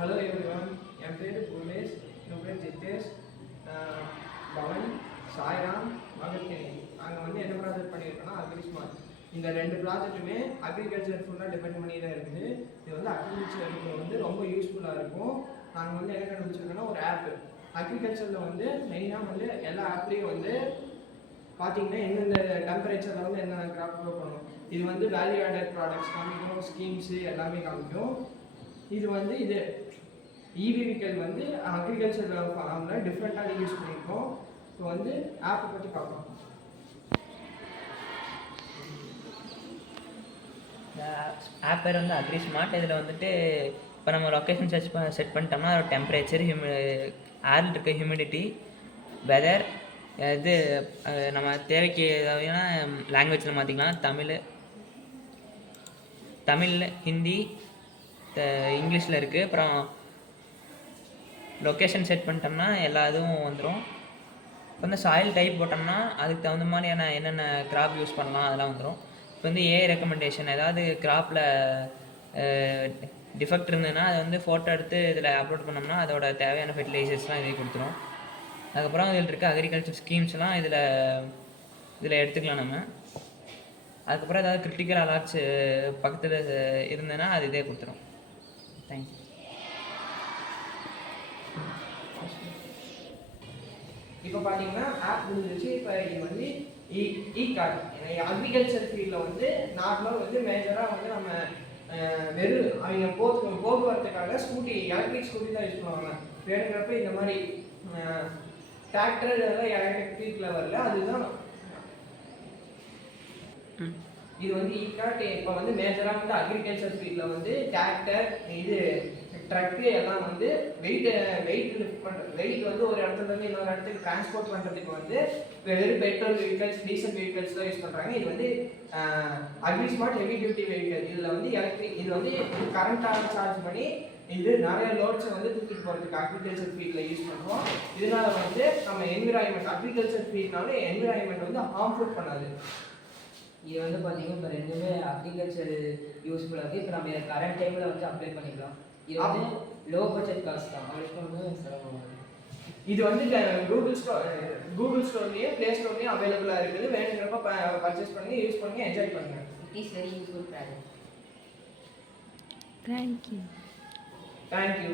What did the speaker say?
Hello everyone, என் பேர் புவனேஷ், என் பேர் ஜித்தேஷ், பவன், சாய்ராம், மகத்தினி. நாங்கள் வந்து என்ன ப்ராஜெக்ட் பண்ணியிருக்கோம்னா அக்ரிஸ்மார்ட். இந்த 2 ப்ராஜெக்ட்டுமே அக்ரிகல்ச்சர் ஃபுல்லாக டிபெண்ட் பண்ணி தான் இருக்குது. இது வந்து அக்ரிகல்ச்சருக்கு வந்து ரொம்ப யூஸ்ஃபுல்லாக இருக்கும். நாங்கள் வந்து என்ன கண்டுபிடிச்சிருக்கோன்னா ஒரு ஆப். அக்ரிகல்ச்சரில் வந்து மெயினாக வந்து எல்லா ஆப்லேயும் வந்து பார்த்தீங்கன்னா எந்தெந்த டெம்பரேச்சரில் வந்து என்னென்ன கிராப் க்ரோ பண்ணணும். இது வந்து வேல்யூ ஆடட் ப்ராடக்ட்ஸ் காமிக்கும், ஸ்கீம்ஸு எல்லாமே காமிக்கும். இது வந்து இது இவிவிக்கல் வந்து அக்ரிகல்ச்சர் ஃபார்மில் டிஃப்ரெண்ட்டாக யூஸ் பண்ணியிருக்கோம். இப்போ வந்து ஆப்பை பற்றி பார்க்கலாம். இந்த ஆப் பேர் வந்து அக்ரிஸ்மார்ட். இதில் வந்துட்டு இப்போ நம்ம லொக்கேஷன் செட் பண்ணிட்டோம்னா அதோட டெம்பரேச்சர், ஏரில் இருக்க ஹியூமிடிட்டி, வெதர், இது நம்ம தேவைக்கு ஏதாவதுனா லாங்குவேஜில் மாற்றிக்கலாம். தமிழ், ஹிந்தி, இங்கிலீஷில் இருக்குது. அப்புறம் லொக்கேஷன் செட் பண்ணிட்டோம்னா எல்லா இதுவும் வந்துடும். இப்போ வந்து சாயில் டைப் போட்டோம்னா அதுக்கு தகுந்த மாதிரியான என்னென்ன கிராப் யூஸ் பண்ணலாம் அதெல்லாம் வந்துடும். இப்போ வந்து ரெக்கமெண்டேஷன் ஏதாவது கிராப்பில் டிஃபெக்ட் இருந்ததுன்னா அதை வந்து ஃபோட்டோ எடுத்து இதில் அப்லோட் பண்ணோம்னா அதோட தேவையான ஃபெர்டிலைசர்ஸ்லாம் இதே கொடுத்துரும். அதுக்கப்புறம் இதில் இருக்க அக்ரிகல்ச்சர் ஸ்கீம்ஸ்லாம் இதில் எடுத்துக்கலாம் நம்ம. அதுக்கப்புறம் ஏதாவது கிரிட்டிக்கல் அலர்ட்ஸ் பக்கத்தில் இருந்ததுன்னா அது இதே கொடுத்துரும். தேங்க்யூ. இப்போ பார்த்தீங்கன்னா ஆப் முடிஞ்சிருச்சு. இப்போ இது வந்து இ கார்டு. அக்ரிகல்ச்சர் ஃபீல்டில் வந்து நார்மலாக வந்து மேஜராக வந்து நம்ம வெறும் அவங்க போக்குவரத்துக்காக ஸ்கூட்டி, எலக்ட்ரிக் ஸ்கூட்டி தான் யூஸ் பண்ணுவாங்க. வேணுங்கிறப்ப இந்த மாதிரி டிராக்டர் இதெல்லாம் எலக்ட்ரிக்கில் வரல. அதுதான் இது வந்து இ கார்டு. இப்போ வந்து மேஜராக வந்து அக்ரிகல்ச்சர் ஃபீல்டில் வந்து டிராக்டர், இது ட்ரக்கு எல்லாம் வந்து வெயிட் லிஃப்ட் பண்ணுறது, வெயிட் வந்து ஒரு இடத்துல இருந்து இன்னொரு இடத்துக்கு டிரான்ஸ்போர்ட் பண்ணுறதுக்கு வந்து வெறும் பெட்ரோல் வெஹிக்கல்ஸ், டீசல் வெஹிக்கல்ஸ் தான் யூஸ் பண்ணுறாங்க. இது வந்து அக்ரிஸ்மார்ட் ஹெவி டியூட்டி வெஹிக்கல். இதில் வந்து இது வந்து கரண்ட்டாக சார்ஜ் பண்ணி இது நிறைய லோட்ஸை வந்து தூக்கிட்டு போகிறதுக்கு அக்ரிகல்ச்சர் ஃபீல்டில் யூஸ் பண்ணுறோம். இதனால வந்து நம்ம என்விரான்மெண்ட், அக்ரிகல்ச்சர் ஃபீல்ட்னால என்விரான்மெண்ட் வந்து ஹார்ம்ஃபுல் பண்ணாது. இது வந்து பார்த்தீங்கன்னா இப்போ ரெண்டுமே அக்ரிகல்ச்சர் யூஸ்ஃபுல்லாக இருக்குது. இப்போ நம்ம கரண்ட் டைமில் வந்து அப்ளை பண்ணிக்கலாம். இது வந்து லோ பட்ஜெட் காஸ்ட் தான், அவங்களுக்கு வந்து செலவாகும். இது வந்து கூகுள் ஸ்டோர்லேயே ப்ளே ஸ்டோர்லேயும் அவைலபிளாக இருக்குது. வேணுங்கிறப்ப பர்ச்சேஸ் பண்ணி யூஸ் பண்ணி என்ஜாய் பண்ணுங்கள். It is very useful product. Thank you. Thank you.